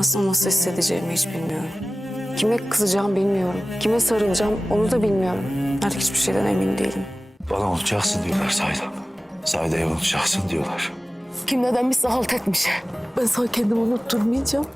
aslında nasıl hissedeceğimi hiç bilmiyorum. Kime kızacağım bilmiyorum. Kime sarılacağım onu da bilmiyorum. Artık hiçbir şeyden emin değilim. Bana unutacaksın diyorlar Zahide. Zahide'yi unutacaksın diyorlar. Kim ne demişse halt etmiş. Ben sana kendimi unutturmayacağım.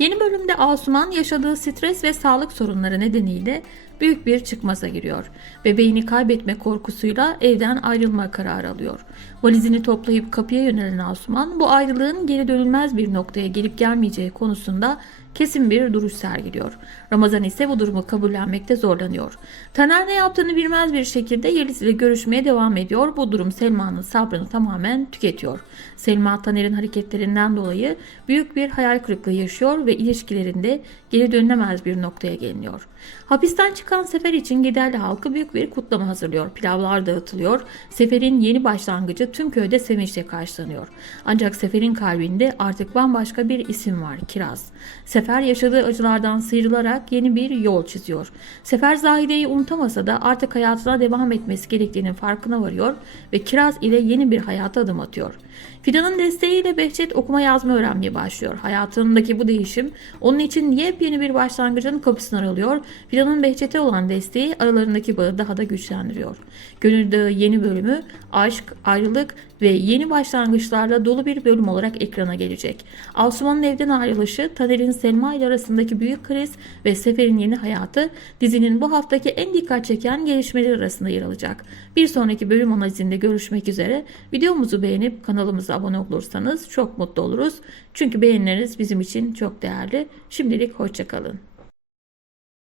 Yeni bölümde Asuman yaşadığı stres ve sağlık sorunları nedeniyle büyük bir çıkmaza giriyor. Bebeğini kaybetme korkusuyla evden ayrılma kararı alıyor. Valizini toplayıp kapıya yönelen Asuman bu ayrılığın geri dönülmez bir noktaya gelip gelmeyeceği konusunda kesin bir duruş sergiliyor. Ramazan ise bu durumu kabullenmekte zorlanıyor. Taner ne yaptığını bilmez bir şekilde Yeliz ile görüşmeye devam ediyor. Bu durum Selma'nın sabrını tamamen tüketiyor. Selma Taner'in hareketlerinden dolayı büyük bir hayal kırıklığı yaşıyor ve ilişkilerinde geri dönülemez bir noktaya geliniyor. Hapisten çıkan Sefer için Giderli halkı büyük bir kutlama hazırlıyor. Pilavlar dağıtılıyor. Sefer'in yeni başlangıcı tüm köyde sevinçle karşılanıyor. Ancak Sefer'in kalbinde artık bambaşka bir isim var Kiraz. Sefer yaşadığı acılardan sıyrılarak yeni bir yol çiziyor. Sefer Zahide'yi unutamasa da artık hayatına devam etmesi gerektiğinin farkına varıyor ve Kiraz ile yeni bir hayata adım atıyor. Fidan'ın desteğiyle Behçet okuma yazma öğrenmeye başlıyor. Hayatındaki bu değişim onun için yepyeni bir başlangıcın kapısını aralıyor. Fidan'ın Behçet'e olan desteği aralarındaki bağı daha da güçlendiriyor. Gönül Dağı yeni bölümü aşk, ayrılık ve yeni başlangıçlarla dolu bir bölüm olarak ekrana gelecek. Asuman'ın evden ayrılışı, Taner'in Selma ile arasındaki büyük kriz ve Sefer'in yeni hayatı dizinin bu haftaki en dikkat çeken gelişmeler arasında yer alacak. Bir sonraki bölüm analizinde görüşmek üzere. Videomuzu beğenip kanalımıza abone olursanız çok mutlu oluruz. Çünkü beğenileriniz bizim için çok değerli. Şimdilik hoşçakalın.